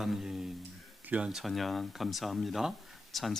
참 귀한 찬양 감사합니다. 찬